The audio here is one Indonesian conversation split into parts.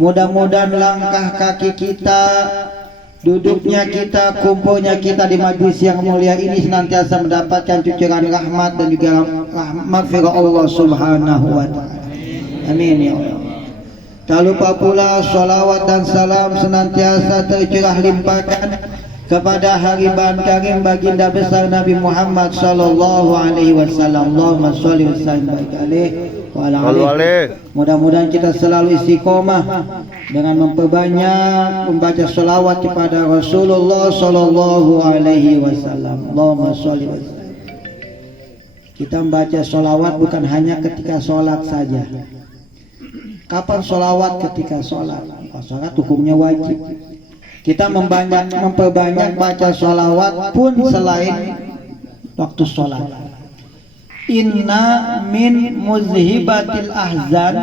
Mudah-mudahan langkah kaki kita, duduknya kita, kumpulnya kita di majlis yang mulia ini senantiasa mendapatkan cucuran rahmat dan juga maghfirah Allah Subhanahu wa taala. Amin ya Allah. Tak lupa pula salawat dan salam senantiasa tercurah limpahkan kepada hariban karim baginda besar Nabi Muhammad sallallahu alaihi wasallam. Allahumma shalli wa sallim alaihi wa ala alihi. Mudah-mudahan kita selalu istiqomah dengan memperbanyak membaca salawat kepada Rasulullah sallallahu alaihi wasallam. Allahumma shalli wa sallim. Kita membaca salawat bukan hanya ketika sholat saja. Kapan salawat? Ketika sholat. Sholat hukumnya wajib. Kita memperbanyak baca sholawat pun selain waktu sholat. Inna min muzhibatil ahzan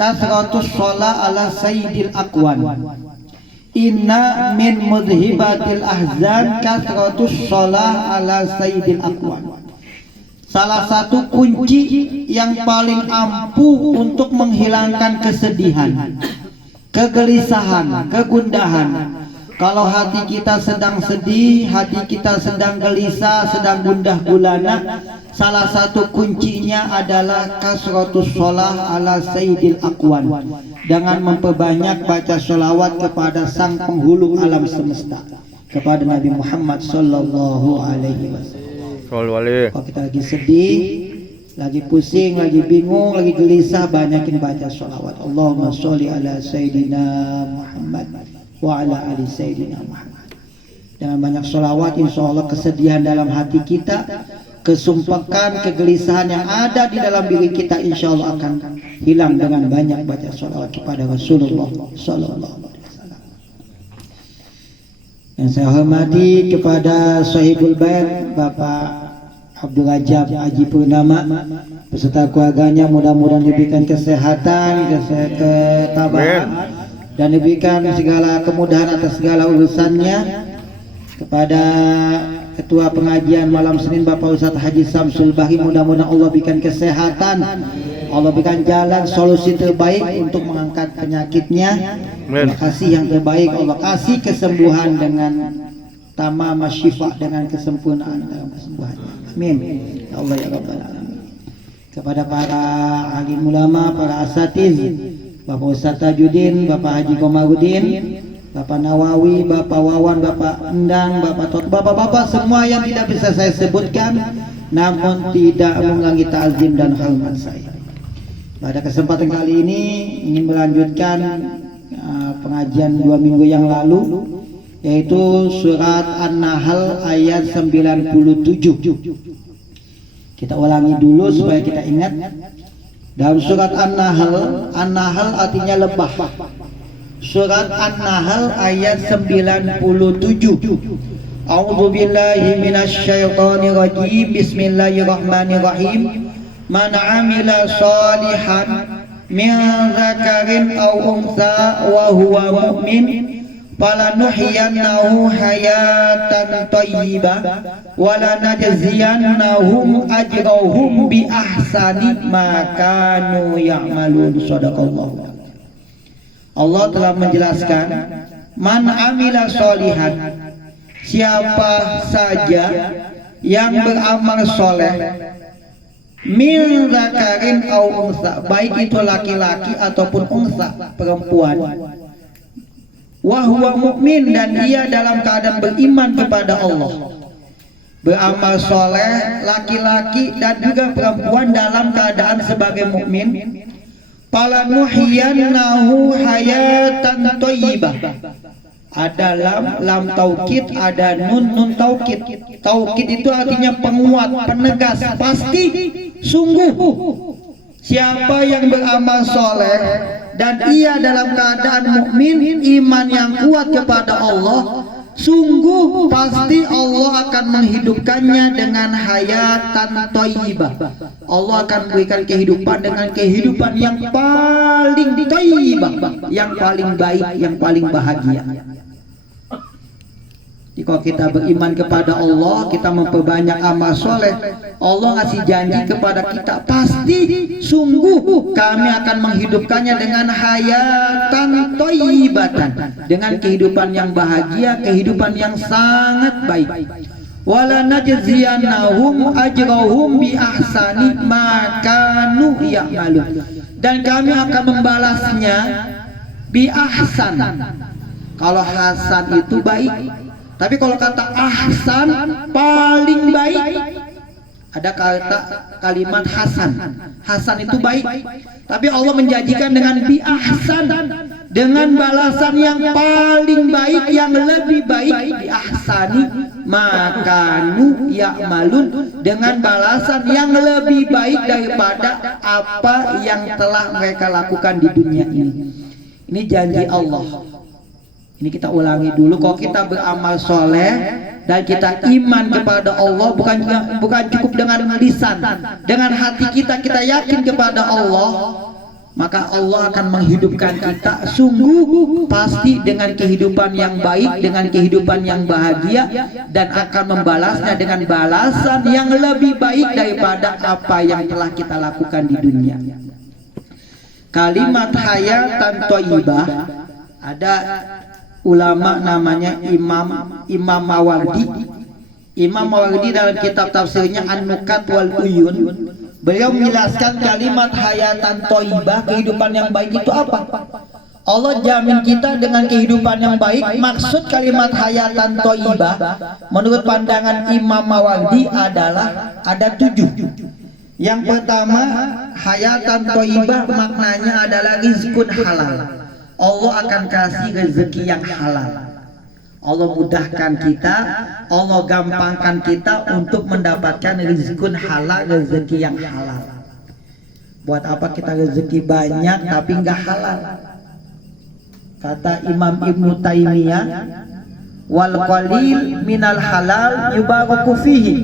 kasratus sholat ala sayyidil aqwan. Inna min muzhibatil ahzan kasratus sholat ala sayyidil aqwan. Salah satu kunci yang paling ampuh untuk menghilangkan kesedihan, kegelisahan, kegundahan. Kalau hati kita sedang sedih, hati kita sedang gelisah, sedang gundah gulana, salah satu kuncinya adalah kasratus sholah ala sayyidil aqwan, dengan memperbanyak baca sholawat kepada sang penghulu alam semesta, kepada Nabi Muhammad sallallahu alaihi wasallam. Kalau kita lagi sedih, lagi pusing, lagi bingung, lagi gelisah, banyakin baca sholawat. Allahumma sholli ala sayyidina Muhammad wa ala ali sayyidina Muhammad. Dengan banyak sholawat, insya Allah kesedihan dalam hati kita, kesumpekan, kegelisahan yang ada di dalam diri kita, insya Allah akan hilang dengan banyak baca sholawat kepada Rasulullah sallallahu alaihi wasallam. Yang saya hormati kepada Sahibul Bait Bapak Abdul Rajab Haji Purnama beserta keluarganya, mudah-mudahan diberikan kesehatan, ketabahan, dan diberikan segala kemudahan atas segala urusannya. Kepada Ketua Pengajian Malam Senin Bapak Ustadz Haji Samsul Bahri, mudah-mudahan Allah berikan kesehatan, Allah berikan jalan solusi terbaik untuk mengangkat penyakitnya. Allah kasih yang terbaik, Allah kasih kesembuhan dengan tamam syifa, dengan kesempurnaan dalam kesembuhan. Amin ya Allah ya Rabbal alamin. Kepada para alim ulama, para asatiz, Bapak Ustadz Tajuddin, Bapak Haji Komarudin, Bapak Nawawi, Bapak Wawan, Bapak Endang, Bapak Tot, Bapak-bapak semua yang tidak bisa saya sebutkan, namun tidak mengurangi ta'zim dan hormat saya. Pada kesempatan kali ini ingin melanjutkan pengajian 2 minggu yang lalu, yaitu surat An-Nahl ayat 97. Kita ulangi dulu supaya kita ingat. Dalam surat An-Nahl, An-Nahl artinya lebah. Surat An-Nahl ayat 97. A'udzu billahi minasyaitonir rajim. Bismillahirrahmanirrahim. Man 'amila shalihan min dzakarin aw untha wa huwa mu'min falanuhyiyannahu hayatan thayyibah wa lanajziyannahum ajrahum bi ahsani ma kanu ya'malun. Shadaqallahu. Allah telah menjelaskan, man amila sholihan, siapa saja yang beramal soleh, min zakarin au unsa, baik itu laki-laki ataupun unsa, perempuan, wahwa mukmin, dan dia dalam keadaan beriman kepada Allah. Beramal soleh laki-laki dan juga perempuan dalam keadaan sebagai mukmin, falanuhyiyannahu hayatan thayyibah. Ada lam taukid, ada nun taukid. Taukid itu artinya penguat, penegas, pasti, sungguh. Siapa yang beramal soleh dan ia dalam keadaan mukmin, iman yang kuat kepada Allah, sungguh pasti Allah akan menghidupkannya dengan hayatan thayyibah. Allah akan berikan kehidupan dengan kehidupan yang paling thayyibah, yang paling baik, yang paling bahagia. Jadi kalau kita beriman kepada Allah, kita memperbanyak amal soleh, Allah ngasih janji kepada kita, pasti sungguh kami akan menghidupkannya dengan hayatan thayyibatan, dengan kehidupan yang bahagia, kehidupan yang sangat baik. Wala najziyannahum ajrahum bi ahsani ma kanu ya'malun, dan kami akan membalasnya bi ahsan. Kalau hasan itu baik, tapi kalau kata ahsan paling baik, ada kata kalimat hasan. Hasan itu baik, tapi Allah menjanjikan dengan bi ahsan, dengan balasan yang paling baik, yang lebih baik, bi ahsani makanu ya'malun, dengan balasan yang lebih baik daripada apa yang telah mereka lakukan di dunia ini. Ini janji Allah. Ini kita ulangi dulu, kalau kita beramal soleh dan kita iman kepada Allah, bukan cukup dengan lisan, dengan hati kita yakin kepada Allah, maka Allah akan menghidupkan kita sungguh pasti dengan kehidupan yang baik, dengan kehidupan yang bahagia, dan akan membalasnya dengan balasan yang lebih baik daripada apa yang telah kita lakukan di dunia. Kalimat hayatan thayyibah, ada ulama namanya Imam Mawardi. Imam Mawardi dalam kitab tafsirnya An-Nukat wal Uyun, beliau menjelaskan kalimat hayatan thayyibah, kehidupan yang baik itu apa? Allah jamin kita dengan kehidupan yang baik. Maksud kalimat hayatan thayyibah menurut pandangan Imam Mawardi adalah ada 7. Yang pertama, hayatan thayyibah maknanya adalah rizqun halal. Allah akan kasih rezeki yang halal. Allah mudahkan kita, Allah gampangkan kita untuk mendapatkan rizqun halal, rezeki yang halal. Buat apa kita rezeki banyak tapi nggak halal? Kata Imam Ibnu Taimiyah, wal qalil minal halal yubaraku fihi,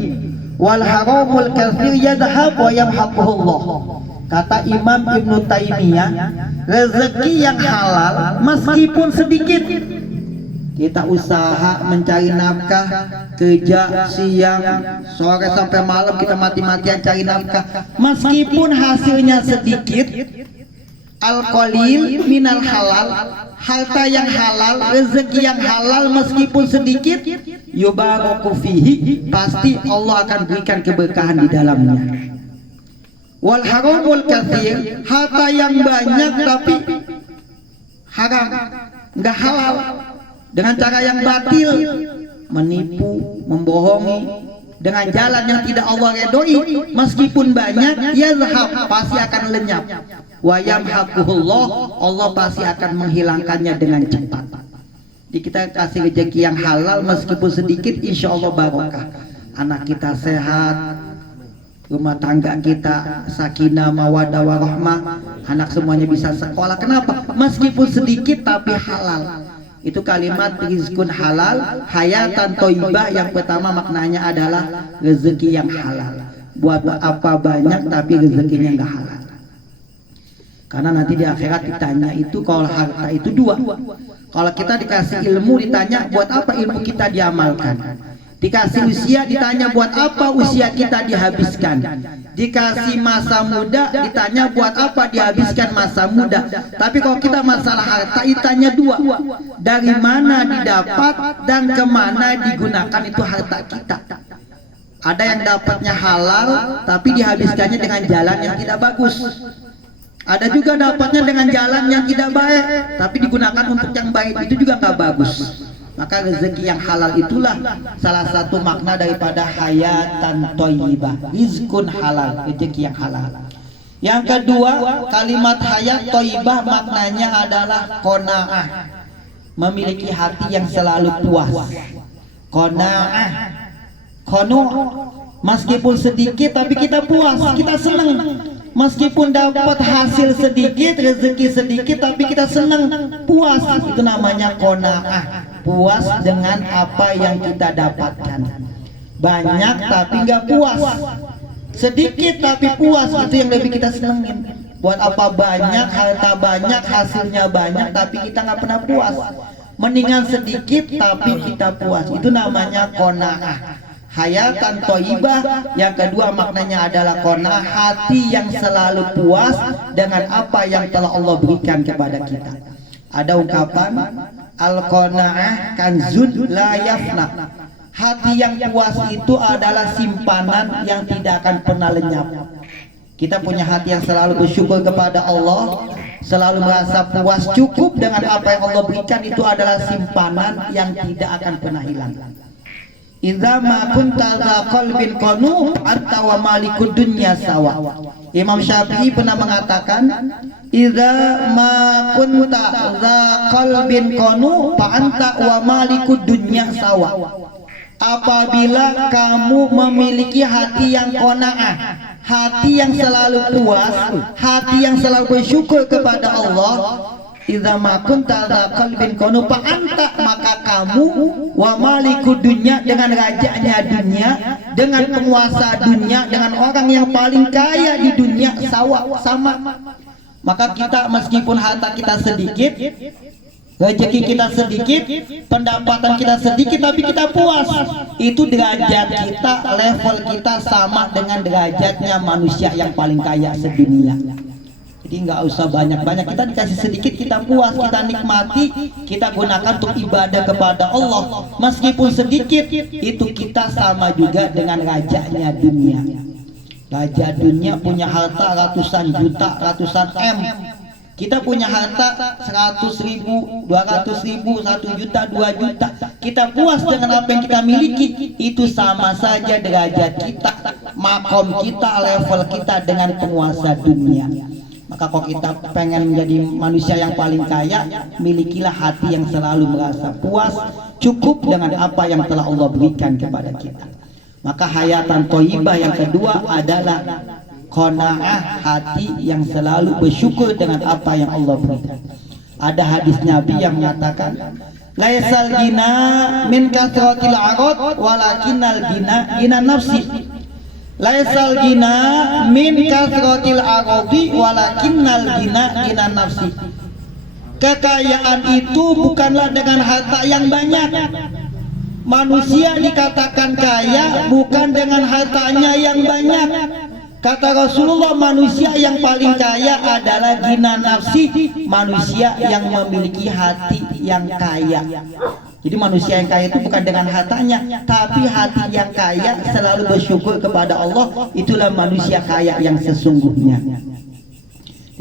wal haramul katsir yadhhab wa yamhaquhullah. Kata Imam Ibnu Taimiyah, rezeki yang halal meskipun sedikit, kita usaha mencari nafkah, kerja siang sore sampai malam, kita mati-matian cari nafkah, meskipun hasilnya sedikit, al-qalil minal halal, harta yang halal, rezeki yang halal meskipun sedikit, yubaraku fihi, pasti Allah akan berikan keberkahan di dalamnya. Wal haramul katsir, harta yang banyak tapi haram, nggak halal, dengan cara yang batil, menipu, membohongi, dengan jalan yang tidak Allah redoi, meskipun banyak, yazhab, pasti akan lenyap. Wa yamhaquhullah, Allah pasti akan menghilangkannya dengan cepat. Jadi kita kasih rezeki yang halal meskipun sedikit, insya Allah barokah. Anak kita sehat, rumah tangga kita sakinah mawaddah warahmah, anak semuanya bisa sekolah. Kenapa? Meskipun sedikit tapi halal. Itu kalimat rizqun halal, hayatan thayyibah. Yang pertama maknanya adalah rezeki yang halal. Buat apa banyak tapi rezekinya enggak halal. Karena nanti di akhirat ditanya itu, kalau harta itu 2. Kalau kita dikasih ilmu ditanya buat apa ilmu kita diamalkan. Dikasih usia ditanya buat apa usia kita dihabiskan. Dikasih masa muda ditanya buat apa dihabiskan masa muda. Tapi kalau kita masalah harta ditanya 2, dari mana didapat dan kemana digunakan itu harta kita. Ada yang dapatnya halal tapi dihabiskannya dengan jalan yang tidak bagus. Ada juga dapatnya dengan jalan yang tidak baik tapi digunakan untuk yang baik, itu juga nggak bagus. Maka rezeki yang halal itulah salah satu makna daripada hayatan thayyibah, rizqun halal, rezeki yang halal. Yang kedua, kalimat hayat thayyibah maknanya adalah qanaah, memiliki hati yang selalu puas. Qanaah, qanu, meskipun sedikit tapi kita puas, kita senang. Meskipun dapat hasil sedikit, rezeki sedikit, tapi kita senang, puas. Itu namanya qanaah, puas dengan apa yang kita dapatkan. Banyak tapi nggak puas, sedikit tapi puas, itu yang lebih kita senengin. Buat apa banyak, harta banyak, hasilnya banyak, tapi kita nggak pernah puas. mendingan sedikit tapi kita puas. Itu namanya qanaah, hayatan thayyibah. Yang kedua maknanya adalah qanaah, hati yang selalu puas dengan apa yang telah Allah berikan kepada kita. Ada ungkapan al-qanaah kanzun la yafna. Hati yang puas itu adalah simpanan yang tidak akan pernah lenyap. Kita punya hati yang selalu bersyukur kepada Allah, selalu merasa puas cukup dengan apa yang Allah berikan, itu adalah simpanan yang tidak akan pernah hilang. Idza ma kunta dza qalbin qanu anta wa malikud dunya sawa. Imam Syafi'i pernah mengatakan, idza ma kunta dza qalbin qanu fa anta wa malikud dunya sawa. Apabila kamu memiliki hati yang qanaah, hati yang selalu puas, hati yang selalu bersyukur kepada Allah, idza ma kunta dza qalbin qanu fa anta, maka kamu wa malikud dunya, dengan rajanya dunia, dengan penguasa dunia, dengan orang yang paling kaya di dunia, sama. Maka kita meskipun harta kita sedikit, rezeki kita sedikit, pendapatan kita sedikit, tapi kita puas. Itu derajat kita, level kita sama dengan derajatnya manusia yang paling kaya sedunia. Jadi nggak usah banyak-banyak, kita dikasih sedikit kita puas, kita nikmati, kita gunakan untuk ibadah kepada Allah. Meskipun sedikit, itu kita sama juga dengan rajanya dunia. Raja dunia punya harta ratusan juta, ratusan M. Kita punya harta 100.000, 200.000, 1 juta, 2 juta. Kita puas dengan apa yang kita miliki. Itu sama saja derajat kita, makom kita, level kita dengan penguasa dunia. Maka kalau kita pengen menjadi manusia yang paling kaya, milikilah hati yang selalu merasa puas, cukup dengan apa yang telah Allah berikan kepada kita. Maka hayatan thayyibah yang kedua adalah qanaah, hati yang selalu bersyukur dengan apa yang Allah berikan. Ada hadis Nabi yang menyatakan, laisal gina min kasratil arad walakinnal gina nafsi. Laisal gina min kasratil aradi walakinnal gina nafsi. Kekayaan itu bukanlah dengan harta yang banyak. Manusia dikatakan kaya bukan dengan hartanya yang banyak. Kata Rasulullah, manusia yang paling kaya adalah gina nafsi, manusia yang memiliki hati yang kaya. Jadi manusia yang kaya itu bukan dengan hartanya, tapi hati yang kaya selalu bersyukur kepada Allah. Itulah manusia kaya yang sesungguhnya.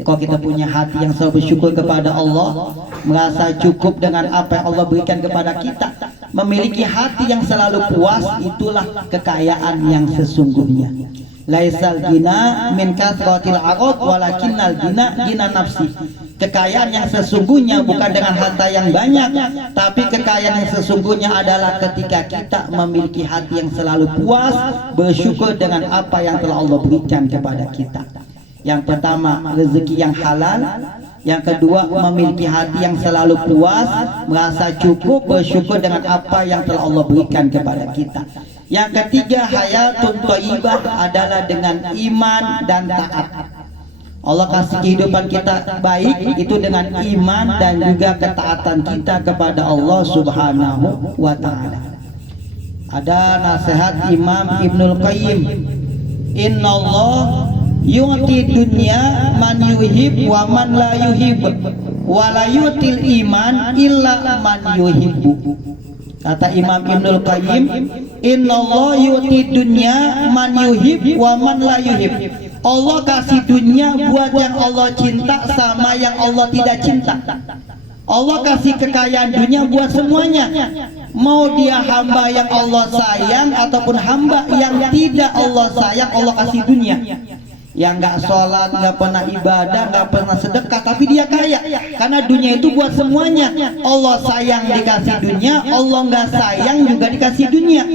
Kalau kita punya hati yang selalu bersyukur kepada Allah, merasa cukup dengan apa yang Allah berikan kepada kita, memiliki hati yang selalu puas, itulah kekayaan yang sesungguhnya. Laisal gina min kasratil arad walakinnal gina nafsi. Kekayaan yang sesungguhnya bukan dengan harta yang banyak, tapi kekayaan yang sesungguhnya adalah ketika kita memiliki hati yang selalu puas, bersyukur dengan apa yang telah Allah berikan kepada kita. Yang pertama, rezeki yang halal. Yang kedua, memiliki hati yang selalu puas, merasa cukup, bersyukur dengan apa yang telah Allah berikan kepada kita. Yang ketiga, hayatun thayyibah adalah dengan iman dan taat. Allah kasih kehidupan kita baik itu dengan iman dan juga ketaatan kita kepada Allah Subhanahu wa ta'ala. Ada nasihat Imam Ibnul Qayyim, innallah yu'ti dunya man yuhib wa man la yuhib wa la yu'til iman illa man yuhibbu. Kata Imam Ibnul Qayyim, innallah yu'ti dunya man yuhib wa man la yuhib. Allah kasih dunia buat yang Allah cinta sama yang Allah tidak cinta. Allah kasih kekayaan dunia buat semuanya. Mau dia hamba yang Allah sayang ataupun hamba yang tidak Allah sayang, Allah kasih dunia. Yang nggak sholat, nggak pernah ibadah, nggak pernah sedekah, tapi dia kaya. Karena dunia itu buat semuanya. Allah sayang dikasih dunia, Allah nggak sayang juga dikasih dunia.